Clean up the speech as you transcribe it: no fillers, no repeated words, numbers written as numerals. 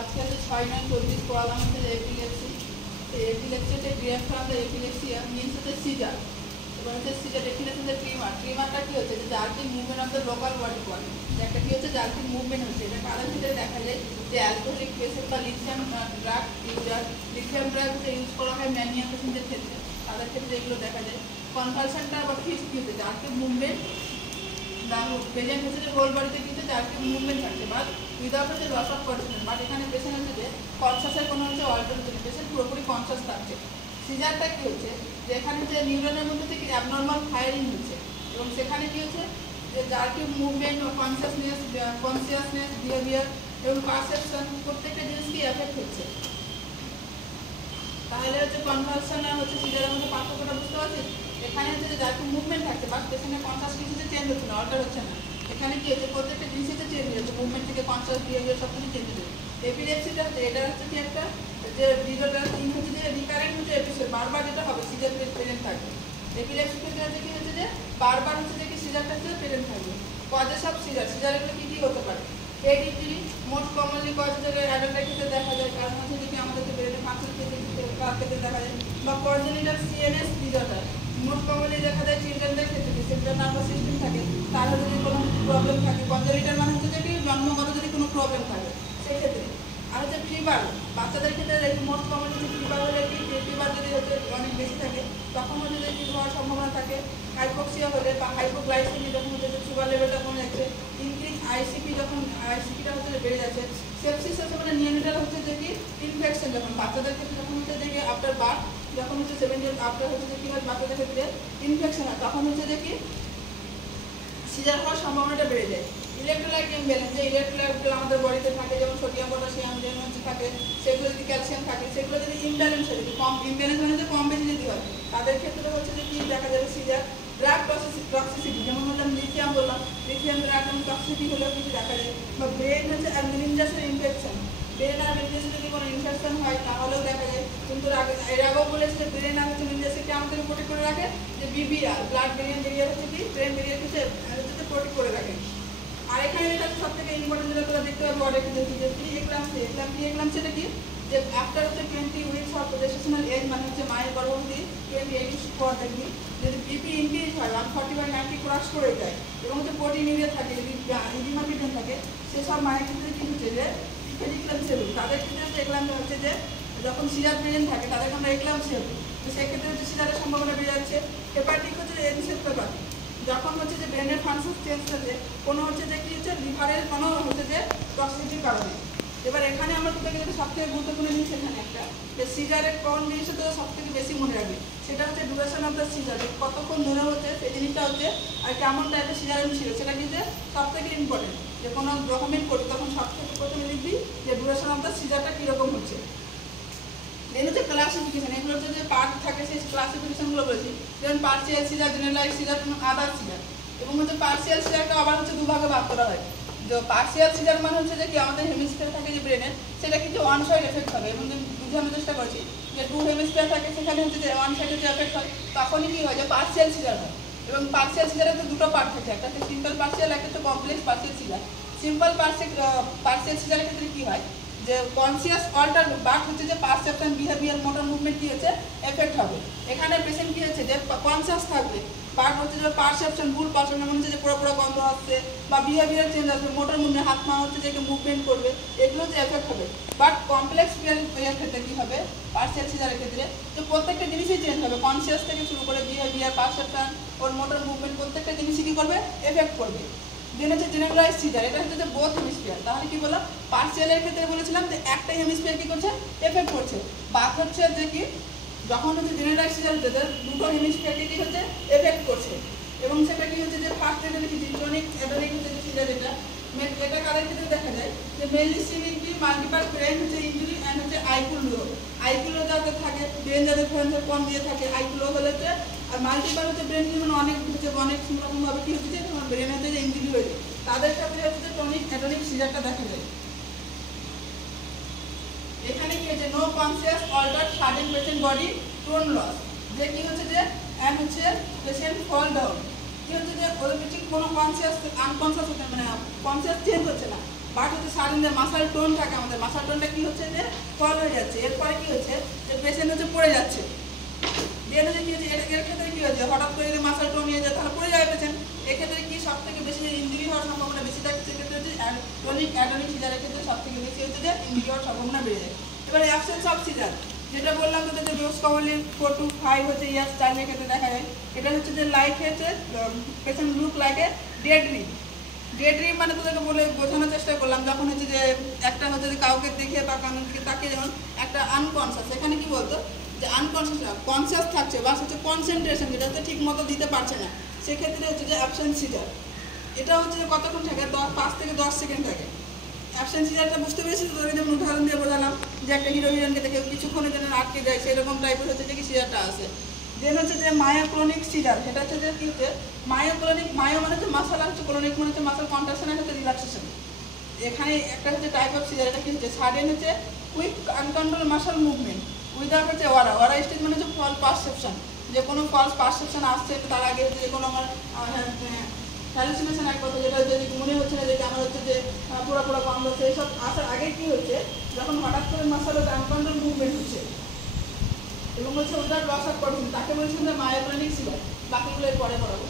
আজকে আছে 6/9/24 পড়ালাম হচ্ছে এপিলেপসি। তো এপিলেপসিতে ডিরাইভ ফ্রম দ্য এপিলেপসিয়া মিনস হচ্ছে সিজার। এবার হচ্ছে সিজার ডেফিনেশন দ্য ট্রিমার। ট্রিমারটা কি হচ্ছে যে jerking movement of the local body part. একটা কি হচ্ছে জার্কিং মুভমেন্ট হচ্ছে, এটা কাদের ক্ষেত্রে দেখা যায় যে অ্যালকোহলিক পেশেন্ট বা lithium drug user. Lithium drug হচ্ছে ইউজ করা হয় ম্যানিয়া পেশেন্টদের ক্ষেত্রে, তাদের ক্ষেত্রে এগুলো দেখা যায়। কনভালশনটা বা ফিক্স কি হচ্ছে জার্কিং মুভমেন্ট প্রেজেন্ট হচ্ছে যে হোল বডিতে কিন্তু জার্কিং মুভমেন্ট থাকছে বাট উইদাউট হচ্ছে লস অফ কনসিয়াসনেস। বাট এখানে পেশেন্ট হচ্ছে যে কনসিয়াসের কোনো হচ্ছে অল্টার হচ্ছে পেশেন্ট পুরোপুরি কনসিয়াস থাকছে। সিজারটা কি হচ্ছে যে এখানে যে নিউরনের মধ্যে থেকে অ্যাবনর্মাল ফায়ারিং হচ্ছে এবং সেখানে কি হচ্ছে যে জার্কিং মুভমেন্ট ও কনসিয়াসনেস বিহেভিয়ার এবং পারসেপশন প্রত্যেকটা জিনিস কি এফেক্ট হচ্ছে। তাহলে হচ্ছে কনভালশন আর হচ্ছে সিজারের মধ্যে পার্থক্যটা বুঝতে পারছি। এখানে হচ্ছে যে জার্কিং মুভমেন্ট থাকছে বাট পেশেন্টের কনসিয়াস কিছু চেঞ্জ হচ্ছে না, অল্টার হচ্ছে না। এখানে কি হচ্ছে প্রত্যেকটা জিনিস হচ্ছে চেঞ্জ হচ্ছে, মুভমেন্ট থেকে কনসিয়াস বিহেভিয়ার সব কিছু চেঞ্জ হচ্ছে। এপিলেপসিটা হচ্ছে এটা হচ্ছে কি একটা যে ডিজঅর্ডার থিং হচ্ছে যে রিকারেন্ট হচ্ছে এপিসোড বারবার যেটা হবে সিজার প্রেজেন্ট থাকবে। এপিলেপসি ক্ষেত্রে হচ্ছে কি হচ্ছে যে বারবার হচ্ছে যে কি সিজারটা হচ্ছে প্রেজেন্ট থাকবে। কজেস অফ সিজার, সিজারগুলো কি কি হতে পারে? ADHD মোস্ট কমনলি কজেস অ্যাডাল্টের ক্ষেত্রে দেখা যায়, কারণ হচ্ছে যে কি আমাদের ব্রেনে ফাংশন ক্ষেত্রে দেখা যায়। বা congenital CNS disorder most commonly দেখা যায় চিলড্রেনদের ক্ষেত্রে। সেন্ট্রাল নার্ভাস সিস্টেম থাকে, তার যদি কোনো প্রবলেম থাকে, কনজেনিটাল মানে হচ্ছে যে কি জন্মগত যদি কোনো প্রবলেম থাকে সেক্ষেত্রে। আর হচ্ছে ফিভার, বাচ্চাদের ক্ষেত্রে মোস্ট কমন হচ্ছে ফিভার হলে কি ফিভার যদি হচ্ছে অনেক বেশি থাকে তখন হচ্ছে যে ফিভার হওয়ার সম্ভাবনা থাকে। হাইপোক্সিয়া হলে বা হাইপোগ্লাইসেমি যখন হচ্ছে যে সুগার লেভেলটা কমে যাচ্ছে, ইনক্রিজ আইসিপি যখন আইসিপিটা হচ্ছে বেড়ে যাচ্ছে, সেপসিস হচ্ছে মানে নিউনেটাল হচ্ছে যে কি ইনফেকশন যখন বাচ্চাদের ক্ষেত্রে যখন হচ্ছে যে কি আফটার বার্থ যখন হচ্ছে 7 ইয়ার্স আফটার হচ্ছে যে কি হয় বাচ্চাদের ক্ষেত্রে ইনফেকশন হয় তখন হচ্ছে যে কি সিজার হওয়ার সম্ভাবনাটা বেড়ে যায়। ইলেকট্রোলাইট ইমব্যালেন্স, যে ইলেকট্রোলাইটগুলো আমাদের বডিতে থাকে যেমন সোডিয়াম পটাশিয়াম যেমন থাকে সেগুলো যদি ক্যালসিয়াম থাকে সেগুলো যদি ইমব্যালেন্স হয়, যদি কম ইমব্যালেন্স মানে যে কম বেশি যদি হয় তাদের ক্ষেত্রে হচ্ছে যে কি দেখা যাবে সিজার। ড্রাগ টক্সিসিটি যেমন বললাম লিথিয়াম বললাম, লিথিয়াম ড্রাগ টক্সিসিটি হলেও কিছু দেখা যায়। বা ব্রেন হচ্ছে মেনিনজাসের ইনফেকশন, ব্রেন আর মেনিনজাসে যদি কোনো ইনফেকশন হয় তাহলেও দেখা যায়। কিন্তু এর আগেও বলেছে যে ব্রেন আর হচ্ছে মেনিনজাসকে আমাদের প্রোটেক্ট করে রাখে, যে BBR ব্লাড ব্রেন বেরিয়ার হচ্ছে কি ব্রেন বেরিয়ার হচ্ছে প্রোটেক্ট করে রাখে। আর এখানে যেটা সব থেকে ইম্পর্টেন্ট যেটা তোরা দেখতে পাবো অনেক কিছু যে প্রি-এক্লাম্পসিয়া কি যে আফটার হচ্ছে 20 উইকস অফ জেস্টেশনাল এজ মানে হচ্ছে মায়ের গর্ভবতী 28 উইকস পর দেখবি যদি BP ইনক্রিজ হয় 140/90 ক্রস করে যায় এবং হচ্ছে প্রোটিনিউরিয়া থাকে, যদি ইডিমা প্রিটেন থাকে, সেসব মায়ের ক্ষেত্রে কি হচ্ছে যে প্রি-এক্লাম্পসিয়া বলি। তাদের ক্ষেত্রে এক্লাম্পসিয়া হচ্ছে যে যখন সিজার প্রেজেন্ট থাকে তাদেরকে আমরা এক্লাম্পসিয়া বলি। তো সেক্ষেত্রে হচ্ছে সিজারের সম্ভাবনা বেড়ে যাচ্ছে। হেপাটিক হচ্ছে এনসেফ্যালোপ্যাথি, যখন হচ্ছে যে ব্রেনের ফাংশন চেঞ্জ হচ্ছে কোনো হচ্ছে যে কি হচ্ছে লিভারের কোনো হচ্ছে যে টক্সিসিটির কারণে। এবার এখানে আমরা তোকে যেটা সবথেকে গুরুত্বপূর্ণ জিনিস এখানে একটা যে সিজারের কোন জিনিসটা তো সবথেকে বেশি মনে রাখবে সেটা হচ্ছে ডিউরেশন অফ দ্য সিজার, কতক্ষণ ধরে হচ্ছে সেই জিনিসটা হচ্ছে আর কেমন টাইপের সিজারের ছিল সেটা কিন্তু সবথেকে ইম্পর্টেন্ট। যে কোনো ডকুমেন্ট করবি তখন সবথেকে প্রথমে লিখবি যে ডিউরেশন অফ দ্য সিজারটা কীরকম হচ্ছে। দেন হচ্ছে ক্লাসিফিকেশন, এগুলো হচ্ছে যে পার্ট থাকে সেই ক্লাসিফিকেশনগুলো বলেছি, যেমন পার্সিয়াল সিজার, জেনারেলাইজ সিজার, আদার সিজার। এবং হচ্ছে পার্সিয়াল সিজারটা আবার হচ্ছে দুভাগে ভাগ করা হয়। যে পার্সিয়াল সিজার মানে হচ্ছে যে কি আমাদের হেমিস্ফিয়ার থাকে যে ব্রেনের সেটা কিন্তু ওয়ান সাইড এফেক্ট হবে এবং বুঝানোর চেষ্টা করছি যে 2 হেমিস্ফিয়ার থাকে সেখানে হচ্ছে যে ওয়ান সাইডে যে এফেক্ট হয় তখনই কি হয় যে পার্সিয়াল সিজার হয়। এবং পার্সিয়াল সিজারের তো দুটো পার্ট থাকে, একটা হচ্ছে সিম্পল পার্সিয়াল, একটা হচ্ছে complex partial seizure. Simple partial সিজারের ক্ষেত্রে কি হয় যে কনসিয়াস অল্টার বাট হচ্ছে যে পারসেপশন বিহেভিয়ার মোটর মুভমেন্ট কি হচ্ছে এফেক্ট হবে। এখানে পেশেন্ট কি হচ্ছে যে কনসিয়াস থাকবে বাট হচ্ছে যে পারসেপশন ভুল পারসেপশন যেমন হচ্ছে যে পুরো গন্ধ হচ্ছে বা বিহেভিয়ার চেঞ্জ আসবে, মোটর মুভমেন্ট হাত পা হচ্ছে যে মুভমেন্ট করবে, এগুলো হচ্ছে এফেক্ট হবে। বাট কমপ্লেক্স এর ক্ষেত্রে কী হবে পার্সিয়াল সিজারের ক্ষেত্রে তো প্রত্যেকটা জিনিসই চেঞ্জ হবে, কনসিয়াস থেকে শুরু করে বিহেভিয়ার পারসেপশন ওর মোটর মুভমেন্ট প্রত্যেকটা জিনিসই কী করবে এফেক্ট করবে। দেন হচ্ছে জেনারেলাইজ সিজার, এটা হচ্ছে যে বোথ হেমিস্ফিয়ার। তাহলে কি বললাম পার্সিয়ালের ক্ষেত্রে বলেছিলাম যে একটা হেমিস্ফিয়ার কি করছে এফেক্ট করছে, বাদ হচ্ছে যে কি যখন হচ্ছে জেনারেলাইজ সিজার হচ্ছে দুটো হেমিস্ফিয়ারকে কি হচ্ছে এফেক্ট করছে। এবং সেটা কি হচ্ছে যে ফার্স্ট যেটা লিখেছি টনিক অ্যাডনিক হচ্ছে যে সিজার, এটা কাদের ক্ষেত্রে দেখা যায় যে মেইনলি সিভিটি মাল্টিপাল ব্রেন হচ্ছে ইনজুরি অ্যান্ড হচ্ছে আইকুলো যাতে থাকে ব্রেন যাদের ফ্রেন্সের কম দিয়ে থাকে আইকুলো হলে হচ্ছে আর মাল্টিপাল হচ্ছে ব্রেন মানে অনেক হচ্ছে অনেক রকমভাবে কি হচ্ছে যে ব্রেন হচ্ছে যে ইনজুরি হয়ে যায় তাদের ক্ষেত্রে হচ্ছে টনিক অ্যাডনিক সিজারটা দেখা যায়। এখানে কি হচ্ছে no conscious alter sudden patient body tone loss, যে কি হচ্ছে যে অ্যান্ড হচ্ছে পেশেন্ট ফল ডাউন, কি হচ্ছে যে ওদের ঠিক কোনো কনসিয়াস আনকনসিয়াস হচ্ছে মানে কনসিয়াস চেঞ্জ হচ্ছে না বাট হচ্ছে সাডেন যে মাসাল টোন থাকে আমাদের, মাসাল টোনটা কি হচ্ছে যে ফল হয়ে যাচ্ছে। এরপরে কি হচ্ছে যে পেশেন্ট হচ্ছে পড়ে যাচ্ছে, দেন হচ্ছে কি হচ্ছে এর ক্ষেত্রে কি হচ্ছে হঠাৎ করে যদি মাসাল টোন নিয়ে যায় তাহলে পড়ে যাবে পেশেন্ট। এক্ষেত্রে কি সব থেকে বেশি ইঞ্জুরি হওয়ার সম্ভাবনা বেশি থাকে, সেক্ষেত্রে হচ্ছে ক্রনিক অ্যাডনিক সিজারের ক্ষেত্রে সব থেকে বেশি হচ্ছে যে ইঞ্জুরি হওয়ার সম্ভাবনা বেড়ে যায়। এবার অ্যাবসেন্স অফ সিজার, যেটা বললাম তো যে ডোজ কভারলি 4 to 5 হচ্ছে ইয়ার্স টাইমের ক্ষেত্রে দেখা যায়। এটা হচ্ছে যে লাইক হচ্ছে patient look like a dead dream. Dead dream মানে তোদেরকে বলে বোঝানোর চেষ্টা করলাম, যখন হচ্ছে যে একটা হচ্ছে যে কাউকে দেখে বা কাউকে তাকে যেমন একটা আনকনসিয়াস, এখানে কি বলতো যে আনকনসিয়াস কনসিয়াস থাকছে বা হচ্ছে কনসেন্ট্রেশন যেটা হচ্ছে ঠিক মতো দিতে পারছে না, সেক্ষেত্রে হচ্ছে যে অ্যাবসেন্স সিজার। এটা হচ্ছে যে কতক্ষণ থাকে 5 থেকে 10 সেকেন্ড থাকে। অ্যাবসেন্স সিজারটা বুঝতে পেরেছি তো, তোদেরকে যেমন উদাহরণ দিয়ে বোঝালাম যে একটা হিরো হিরোইনকে দেখে কিছুক্ষণের জন্য আটকে যায়, সেরকম টাইপের হচ্ছে যে কি সিজারটা আছে। দেন হচ্ছে যে মায়োক্রনিক সিজার, এটা হচ্ছে যে কি হচ্ছে মায়োক্রনিক, মায়ো মানে হচ্ছে মাসাল, হচ্ছে ক্রনিক মানে হচ্ছে মাসাল কন্ট্রাকশন আর হচ্ছে রিল্যাক্সেশন। এখানে একটা হচ্ছে টাইপ অফ সিজার, এটা কি হচ্ছে সাডেন হচ্ছে কুইক আনকন্ট্রোল মাসাল মুভমেন্ট উইদাউট হচ্ছে ওয়ারা স্টেজ মানে হচ্ছে ফল পারসেপশন, যে কোনো ফলস পারসেপশন আসছে তার আগে হচ্ছে যে কোনো আমার হ্যালুসিনেশন এক কথা, যেটা হচ্ছে মনে হচ্ছে না যে আমার হচ্ছে যে পুরো কম হচ্ছে, এইসব আসার আগে কি হচ্ছে যখন হঠাৎ করে মাসাল আনকন্ট্রোল মুভমেন্ট হচ্ছে এবং হচ্ছে ওটার লস অফ করছেন, তাকে বলছেন যে মায়োক্রনিক সিজার। বাকিগুলো পরে করাবো।